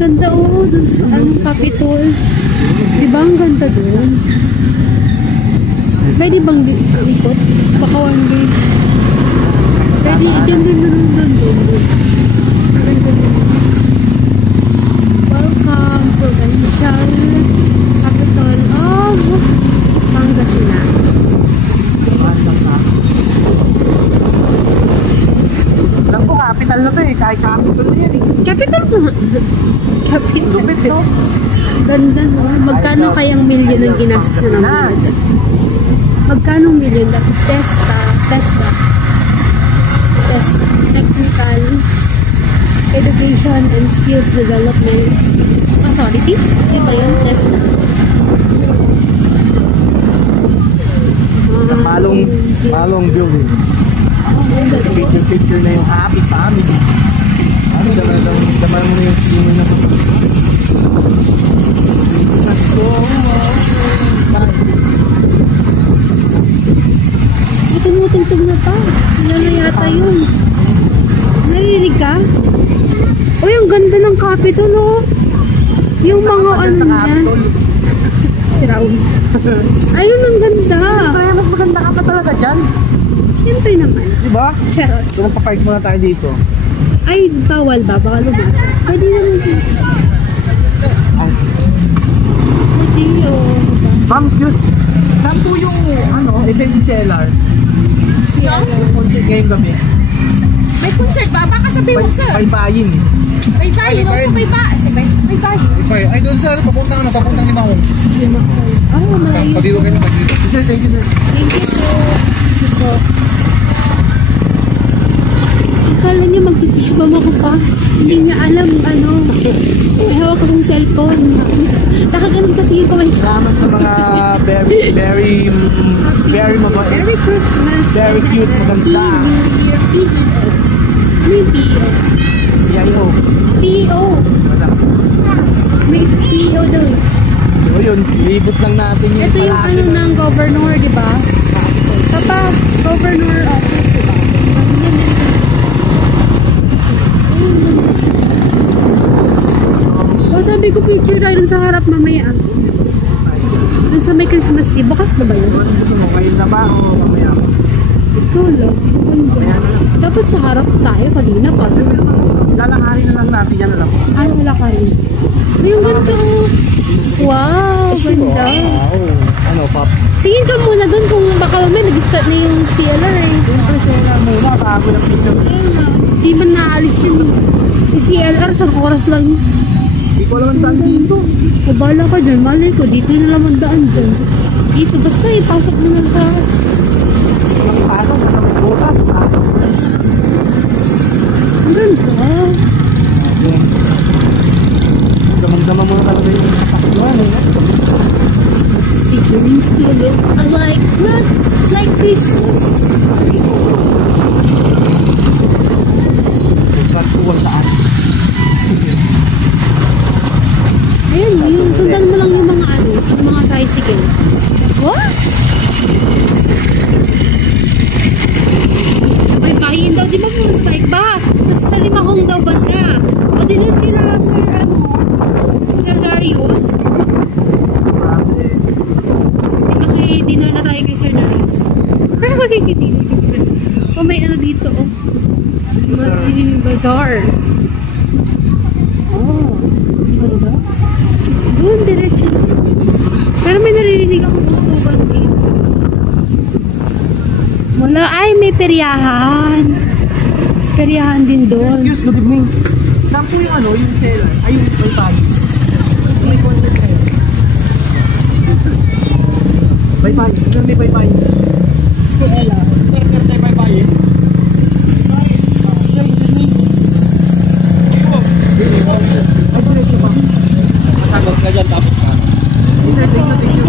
ganda oh, dun sa anong Capitol. Diba ang ganda dun? Pwede bang ikot? Baka one day. Pwede, dun. Welcome, Provincial Capital of Pangasinan. Alam ko, capital na to eh. Kahit capital na yan eh. Capital na. Capital. Ganda no. Magkano kayang milyon ang ginastos na naman dyan? Magkano milyon? Tapos Testa. Technical Education and Skills Development Authority. Diba yun? Testa. Malong building. Picture na yung happy family. Daman mo na yung sino na Tumutugtog na pa. Sila na yata yun. Narinig ka? Uy, ang ganda ng Capitol oh. Yung mga ano niya. Si Raul. Ayun, ang ganda. Kaya mas maganda ka pa talaga dyan. Siyempre naman. Diba? Charot. Kung papark muna tayo dito. Ay, bawal ba? Baka lumabas. Pwede naman dito. Pwede oh. Ma'am, excuse. Saan po yung event seller? Yung concert ngayong gabi. May concert ba? Baka sabihin mo, sir. Baybayin. Baybayin. Also baybayin. Ay, doon sir. Papuntang Lingayen. Oh, malayo. Pagdito kayo na pagdito. Sir, thank you, sir. Thank you po. Akala niya magpipishbam ako pa. Hindi niya alam, may hawak akong cellphone. Nakaganon kasi yung kamay. Salamat sa mga very mabait. Merry Christmas. Very cute, maganda. May PO. PIO. PO. Wala. May PO daw. So yun, libot lang natin yung ito yung ng governor, di ba? Papa, governor office, di ba? O, sabi ko picture tayo dun sa harap mamaya. Dun sa may Christmas tree. Bukas pa ba yun? Gusto mo, kayo na ba o mamaya? Ikaw lang. Dapat sa harap tayo kanina pa. Lalakarin na lang natin yan alam. Ay, wala ka rin. Yung ganito. Wow, ganda. Wow. Pop? Tingin ka muna dun kung baka mamaya nag-start na yung CLR eh. Siyempre, CLR muna. Bago ng picture. Di ba naalis yung CLR sa oras lang? Hindi ko alam ang daan dito. Kabala ka dyan. Malay ko, dito na naman daan dyan. Dito, basta ipasok mo na sa... Ang pasok, basta may bukas. Ang ganda. Damang-damang mo na talaga yung pasko. Speaking feeling like Christmas. Tuwang saan? Ayun, yung sundan mo lang yung mga tricycle. What? Sabay bahin daw, di ba muna tayo ba? Tapos sa Limahong daw banda. O di doon kina Sir Darius. Dinner na tayo kay Sir Darius. Pero magkikidinner kay Sir Darius. O may dito oh. May bazaar. Oh. Diba? Doon, diretso na. Pero may naririnig akong tutugan dito. Wala, ay may peryahan. Peryahan din doon. Excuse, good evening. Saan po yung seller? Ay, yung baybayin. May concert kayo. Baybayin. Saan may baybayin? Seller. Saan may baybayin? Ay, diretso ba? Tapos ka dyan, tapos ka. Sir, thank you.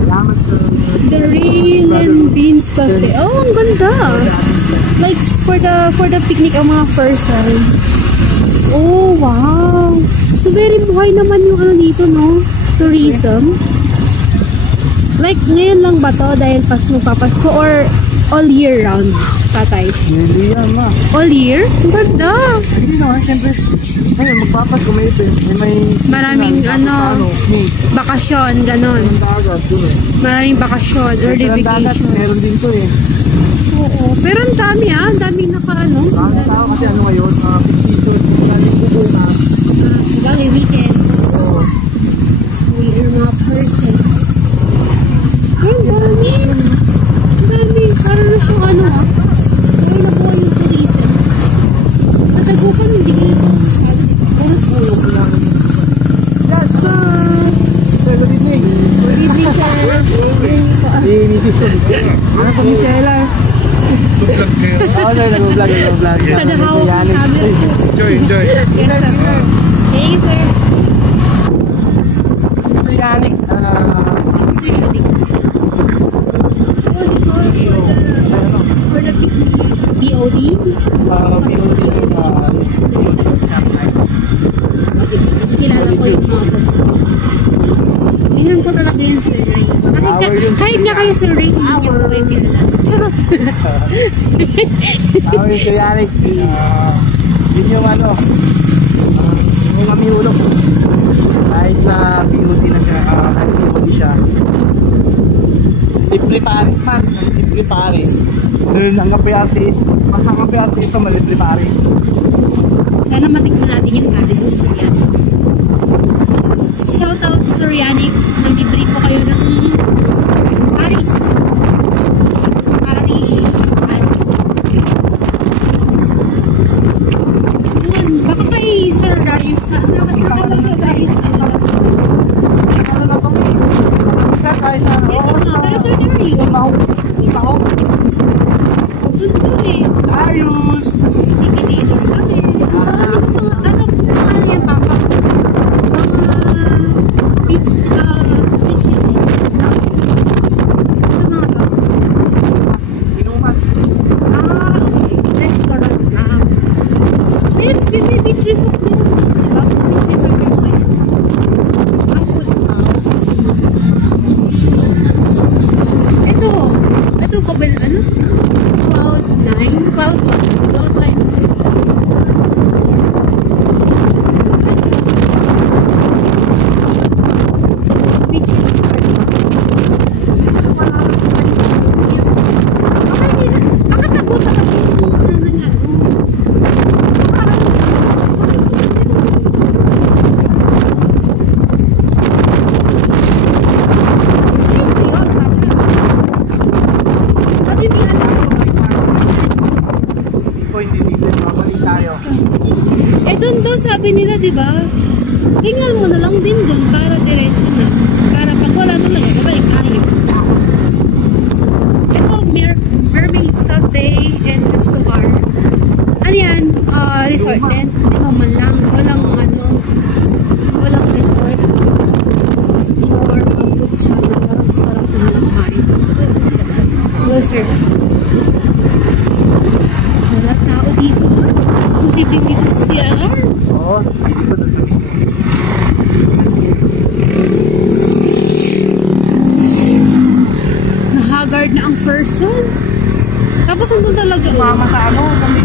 Salamat, sir. The Rain and Beans Cafe. Oh, ang ganda. Like for the picnic ang mga person. Oh, wow. So very buhay naman yung dito, no? Tourism. Like ngayon lang ba to dahil magpapasko or all year round? tatay? Hindi yan, ma. All year? Ang ganda. Hindi naman, siyempre. Ngayon, magpapasko may event. May Maraming May. bakasyon, ganon. Ang dagat, dun eh. Maraming bakasyon or Ang dagat, vacation. meron din to eh. Oo. Pero ang dami ang dami naka-ano. Ang tao kasi ano ngayon, peak season, galing bubunas. Sabagay, weekend. Oo. We are mga person. Ay, ang dami. Ang dami. Parang na siyang ano Parang nabuhay yung tourism. Sa Tagupan, hindi ganito. Puro sulog lang. Yes, sir! Good evening. Good evening, sir. Si Mrs. Ano po, Miss Ella? Vlog kayo. Oo, sir, nag-vlog. Kadahawak ng camera, sir. Enjoy. Yes, sir. Thank you, sir. Mr. Yannick, Sir, hindi. For the BOD? Mas kilala ko yung mga customers. Minun ko talaga yun, Sir Ray. Kahit nga kayo, Sir Ray, hindi niya po kayo kilala. Charot! Mr. Yannick, yun yung ano, yung mga Yolo. Kahit sa POD na siya, kahit POD siya. Libre Paris man, libre Paris. Doon ang kape artist, mas ang kape artist, malibre Paris. Sana matikman natin yung Paris na Sir Yannick. Shout out Sir Yannick. Mag-libre po kayo ng Paris. Paris. Yun. Baka kay Sir Darius na. Nakala Sir Darius na. Ano na to? Isa tayo sa ano? Dito nga. Pero Sir Darius. Taho? Doon eh. Darius! Sige. Ano yan, Papa? Beach resort. Ano mga to? Inuman. Okay. Restaurant lang. May beach resort din mo dito, diba? Beach resort yung mga yan. Food house. Ito ko ba, ano? Cloud9 food. Beach resort. Nakatagot ako. Ano na nga? Doon sabi nila, di ba? Tingnan mo na lang din doon para diretso na. Para pag wala talaga, babalik tayo. Ito, Mermaid's Cafe and Restaurant. Ano yan? Resort din. Hindi mo man lang. Walang resort. Or food shop na parang sarap na lang kain. Closer. Wala tao dito. Positive dito sa CLR. Oo, hindi ko doon sa mismo. Nahagard na ang person. Tapos nandun talaga. Mama sa ano, sa may